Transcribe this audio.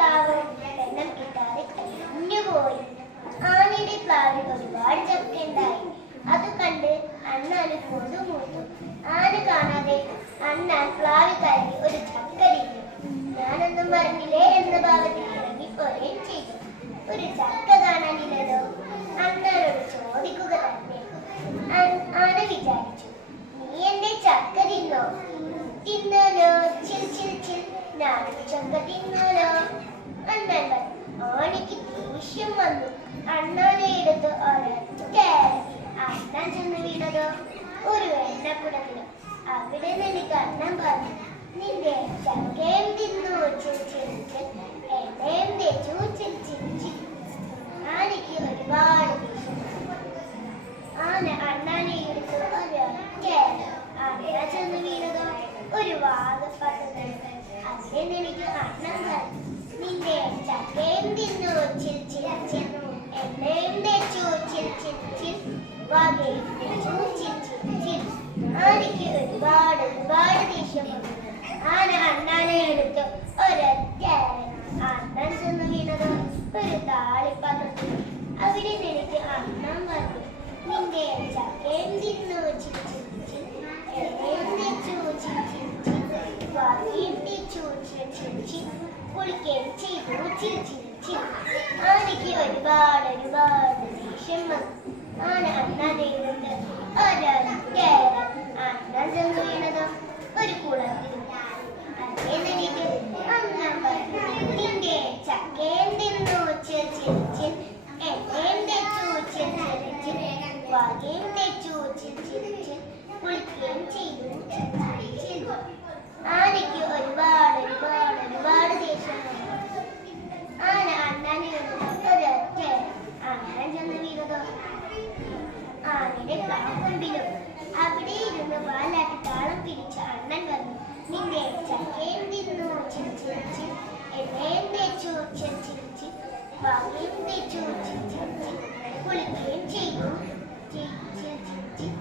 പ്ലാവ് വെള്ളം കിട്ടാതെ കരിഞ്ഞുപോയി. ആനയുടെ പ്ലാവിൽ ഒരുപാട് ചക്കയുണ്ടായി. അത് കണ്ട് അണ്ണാന് കൊതുമൂത്തു. ആന കാണാതെ അണ്ണാൻ പ്ലാവിൽ കയറി ഒരു ചക്ക തിന്നു. ഞാനൊന്നും പറഞ്ഞില്ലേ എന്ന ഭാവത്തിൽ ഇറങ്ങി പോവുകയും ചെയ്തു. ഒരു ചക്ക കാണാനില്ലല്ലോ, അണ്ണനോട് ചോദിക്കുക തന്നെ. ആന വിചാരിച്ചു, നീ എന്റെ ചക്ക തിന്നോ? തിന്നാലോ, ചിൽ ചിൽ ചിൽ, ഞാനൊരു ചക്ക തിന്നാലോ. അണ്ണൻ പറഞ്ഞു. ആനയ്ക്ക് ദേഷ്യം വന്നു. അണ്ണാനെ എടുത്ത് ഒരൊറ്റ അണ്ണൻ ചെന്ന് വീണതോ ഒരു എണ്ണക്കുടത്തിലും. അവിടെ നിനക്ക് അണ്ണൻ പറഞ്ഞു, നിന്റെ ചക്കയും തിന്നു ചിൽ ചിൽ ചിൽ, എണ്ണയും തേച്ചു ചിൽ ചിൽ ചിൽ. ആനയ്ക്ക് ഒരുപാട് ദേഷ്യം. ആന അണ്ണാനെ എടുത്ത് ഒരൊറ്റ അണ്ണ ചെന്ന് വീണതോ ഒരു വാഗപ്പട്ടത്തിൽ. അവിടെ നിനക്ക് അണ്ണൻ പറഞ്ഞു, നിന്റെ ചക്കയും തിന്നു ചിൽ ചിൽ ചിൽ, എണ്ണയും തേച്ചു ചിൽ ചിൽ ചിൽ, വാകയും തേച്ചു ചിൽ ചിൽ ചിൽ. ആനയ്ക്ക് ഒരുപാട് ദേഷ്യം വന്നു. ആന അണ്ണാനെ എടുത്ത് ഒരൊറ്റ അണ്ണൻ ചെന്ന് വീണത് ഒരു താളിപ്പാത്രത്തിൽ. അവിടെ നിനക്ക് അണ്ണൻ പറഞ്ഞു, നിന്റെ ചക്കയും തിന്നു ചിൽ ചിൽ ചിൽ, എണ്ണയും തേച്ചു ചിൽ ചിൽ ചിൽ, വാകയും തേച്ചു ചിൽ ചിൽ ചിൽ, കുളിക്കുകയും ചെയ്തു ചിൽ ചിൽ ചിൽ. ആനയ്ക്ക് ഒരുപാട് ദേഷ്യം വന്നു. ആന അണ്ണാനെ എടുത്ത് ഒരൊറ്റ അണ്ണൻ ചെന്ന് വീണത് ഒരു കുളത്തിൽ. അതേ നിനക്ക് അണ്ണൻ പറഞ്ഞു, നിന്റെ ചക്കയും തിന്നു ചിൽ ചിൽ ചിൽ, എണ്ണയും തേച്ചു ചിൽ ചിൽ ചിൽ, വാകയും തേച്ചു ചിൽ ചിൽ ചിൽ, കുളിക്കുകയും ചെയ്തു ചിൽ ചിൽ ചിൽ. ആനയ്ക്ക് ഒരുപാട് ദേഷ്യം വന്നു. ആന അണ്ണാനെ എടുത്ത് ഒരൊറ്റ അണ്ണൻ ചെന്ന് വീണതോ ആനയുടെ മുമ്പിലും. അവിടെ ഇരുന്ന് വാലാട്ടി താളം പിടിച്ച അണ്ണൻ പറഞ്ഞു, നിന്റെ ചക്കയും തിന്നു ചിൽ ചിൽ ചിൽ, എണ്ണയും തേച്ചു ചിൽ ചിൽ ചിൽ, വാകയും തേച്ചു ചിൽ ചിൽ ചിൽ, കുളിക്കുകയും ചെയ്തു ചിൽ ചിൽ ചിൽ ചിൽ.